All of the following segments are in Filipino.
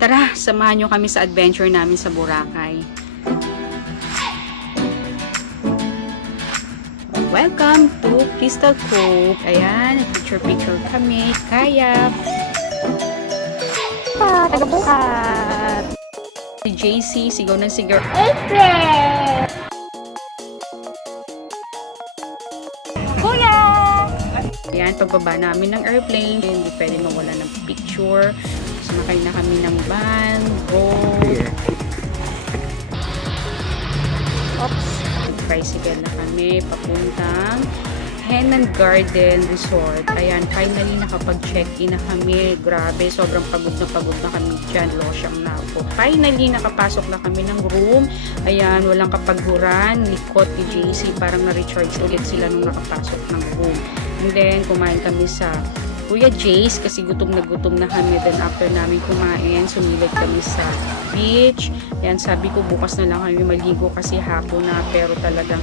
Tara, samahan nyo kami sa adventure namin sa Boracay. Welcome to Crystal Cove. Ayan, picture-picture kami. Kayak. Tagabukat. Si JC, sigaw ng sigaw. Kuya! Ayan, pagbaba namin ng airplane. Hindi pwede mawala ng picture. Sumakay na kami ng van. Go! Oops! Tricycle na kami papuntang Henan Garden Resort. Ayan, finally nakapag-check-in na kami. Grabe, sobrang pagod na kami dyan. Losyang na ako. Finally, nakapasok na kami ng room. Ayan, walang kapaghuran. Likot ni JC, parang na-recharge ulit sila nung nakapasok ng room. And then, kumain kami sa Kuya Jace kasi gutom na kami. Then after namin kumain, sumilid kami sa beach. Yan, sabi ko bukas na lang kami maligo kasi hapon na. Pero talagang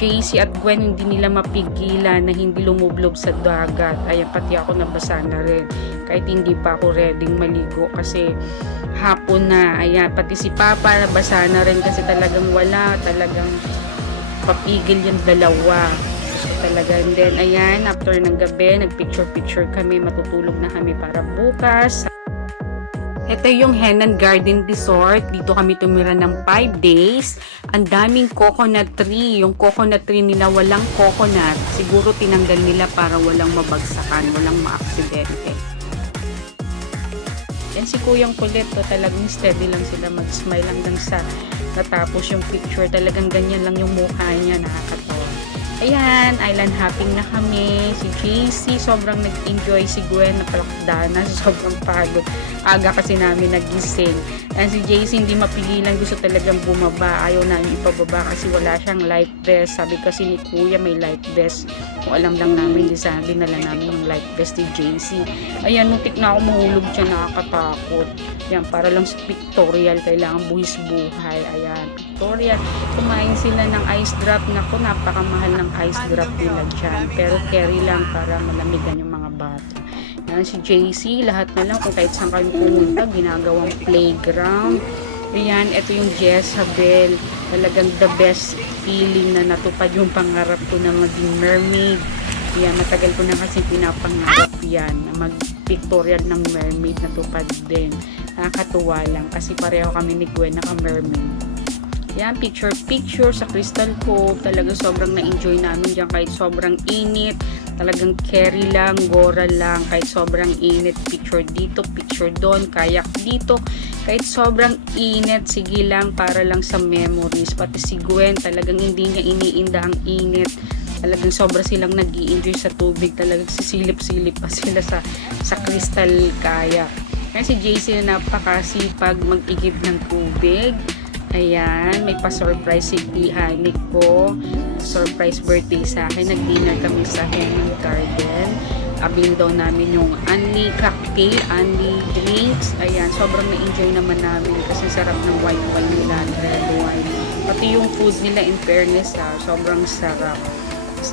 JC at Gwen hindi nila mapigilan na hindi lumublob sa dagat. Ayan, pati ako nabasa na rin. Kahit hindi pa ako ready maligo kasi hapon na. Ayan, pati si Papa nabasa na rin kasi talagang wala. Talagang papigil yung dalawa. Talaga. And then, ayan, after ng gabi, nagpicture-picture kami, matutulog na kami para bukas. Ito yung Henan Garden Resort. Dito kami tumira ng 5 days. Ang daming coconut tree. Yung coconut tree nila walang coconut. Siguro tinanggal nila para walang mabagsakan, walang maaksidente. Yan si Kuyang kulit. Talagang steady lang sila mag-smile hanggang sa natapos yung picture. Talagang ganyan lang yung mukha niya. Nakakatawa. Ayan, island hopping na kami. Si JC, sobrang nag-enjoy. Si Gwen, napalakdana. Sobrang pagod. Aga kasi namin nagising. And si JC, hindi mapigilan. Gusto talagang bumaba. Ayaw namin ipababa kasi wala siyang life vest. Sabi kasi ni Kuya, may life vest. Kung alam lang namin, di sabi na lang namin yung life vest ni JC. Ayan, muntik na ako mahulog siya. Nakakatakot. Yan, para lang sa pictorial. Kailangan buhis buhay. Ayan, pictorial. Kumain sila ng ice drop. Naku, napakamahal ng ice drop nila dyan. Pero carry lang para malamigan yung mga bata. Yan, si JC, lahat na lang kung kahit saan kami pumunta, ginagawang playground. Ayan, ito yung Jezabel. Talagang the best feeling na natupad yung pangarap ko na maging mermaid. Ayan, matagal ko na kasi pinapangarap yan na mag-pictorial ng mermaid, natupad din. Nakakatuwa lang kasi pareho kami ni Gwen naka-mermaid. Yan, picture sa Crystal Cove. Talagang sobrang na-enjoy namin dyan kahit sobrang init. Talagang carry lang, gora lang. Kahit sobrang init, picture dito, picture doon, kayak dito. Kahit sobrang init, sige lang para lang sa memories. Pati si Gwen, talagang hindi niya iniinda ang init. Talagang sobra silang nag-i-enjoy sa tubig. Talagang sisilip-silip pa sila sa crystal kayak. Kaya si JC na napakasipag mag-igib ng tubig. Ayan, may pa-surprise si Tihanik ko. Surprise birthday sa akin. Nag-dinner kami sa Henan Garden. Abing daw namin yung only cocktail, only drinks. Ayan, sobrang na-enjoy naman namin kasi sarap ng white wine nila, red wine. Pati yung food nila, in fairness, sobrang sarap.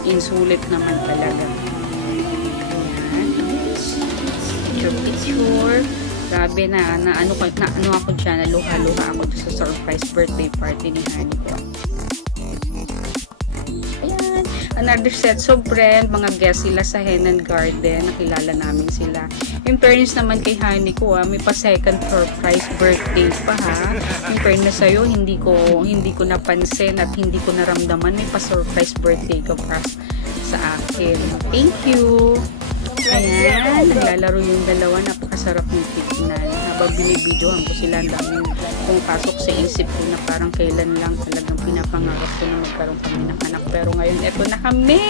Insulit naman talaga. Ayan. Picture. Grabe na ano ako dyan, naluha-luha ako sa surprise birthday party ni Honey ko. Ayan, another set of friend, mga guests sila sa Henan Garden, nakilala namin sila. In fairness naman kay Honey ko, may pa second surprise birthday pa ha. In fairness sa'yo, hindi ko napansin at hindi ko naramdaman, may pa surprise birthday ka pa sa akin. Thank you! Ayan, naglalaro yung dalawa, napakasarap ng tignan. Habang binibidyohan ko sila, ang daming pumapasok sa isip ko na parang kailan lang talagang pinapangarap ko na magkaroon kami ng anak. Pero ngayon, eto na kami!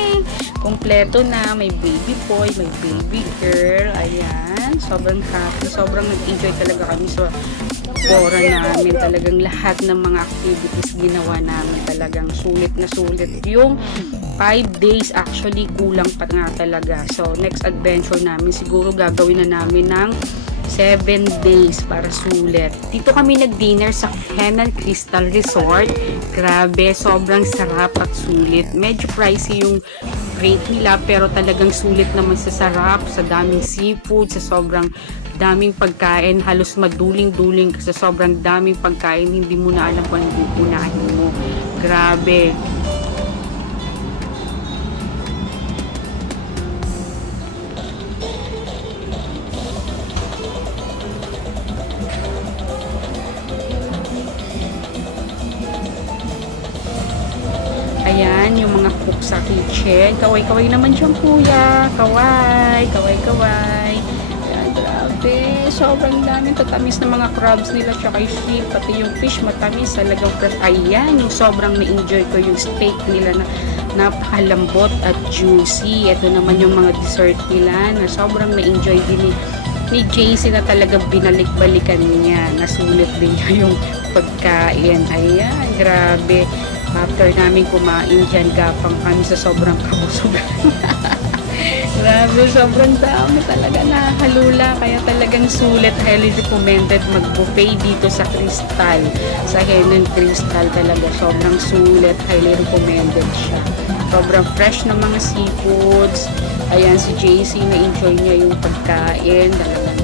Kompleto na, may baby boy, may baby girl. Ayan, sobrang happy, sobrang nag-enjoy talaga kami sa Bora namin. Talagang lahat ng mga activities ginawa namin. Talagang sulit na sulit. Yung 5 days actually kulang pa nga talaga. So next adventure namin siguro gagawin na namin ng 7 days para sulit. Dito kami nag-dinner sa Henan Crystal Resort. Grabe, sobrang sarap at sulit. Medyo pricey yung rate nila pero talagang sulit naman sa sarap, sa daming seafood, sa sobrang daming pagkain, halos maduling-duling kasi sobrang daming pagkain, hindi mo na alam kung anong unahin mo. Grabe. Ayan, yung mga cook sa kitchen. Kaway-kaway naman siyang kuya. Kaway, kaway-kaway. Ayan, grabe. Sobrang daming tatamis na mga crabs nila tsaka yung shrimp. Pati yung fish matamis. Talagang fresh. Ayan, yung sobrang na-enjoy ko yung steak nila na napakalambot at juicy. Ito naman yung mga dessert nila na sobrang na-enjoy din ni JC na talagang binalik-balikan niya. Nasulit din niya yung pagkain. Ayan, grabe. After namin kumain dyan, gapang kami sa sobrang kabusugan. Grabe, sobrang dami talaga, nakakalula. Kaya talagang sulit, highly recommended mag-buffet dito sa Crystal. Sa Henan Crystal talaga, sobrang sulit, highly recommended siya. Sobrang fresh ng mga seafoods. Ayan, si JC, na-enjoy niya yung pagkain. Talagang,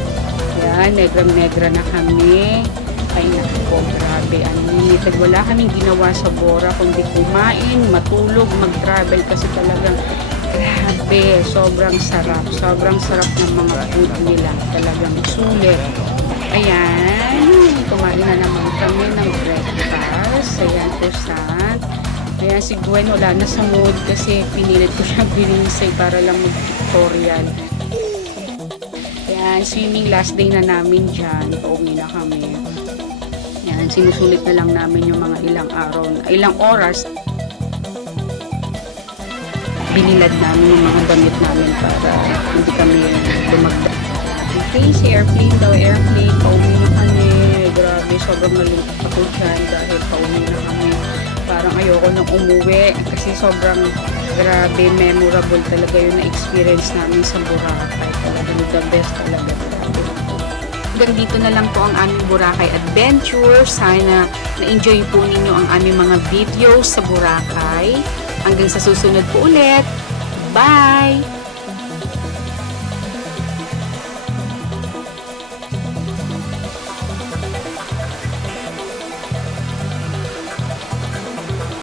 yan, negra-negra na kami. Ay naku, grabe, unlimited. Wala kaming ginawa sa Bora kundi kumain, matulog, mag-travel kasi talagang grabe, sobrang sarap. Sobrang sarap ng mga food nila. Talagang sulit. Ayan, kumain na naman kami ng breakfast. Ayan, kusat. Ayan, si Gwen wala na sa mood kasi pinilit ko siya binisay para lang mag-tutorial. Ayan, swimming last day na namin dyan. Pauwi na kami. Yan, sinusulit na lang namin yung mga ilang oras. Binilad namin yung mga damit namin para hindi kami lumagdag. Okay, si airplane daw, airplane. Pauwi na kami. Grabe, sobrang nalungkot ako dyan dahil pauwi na kami. Parang ayoko nang umuwi kasi sobrang grabe, memorable talaga yung na-experience namin sa Boracay. Talagang the best talaga. Hanggang dito na lang po ang aming Boracay adventure. Sana na-enjoy po ninyo ang aming mga videos sa Boracay. Hanggang sa susunod po ulit. Bye!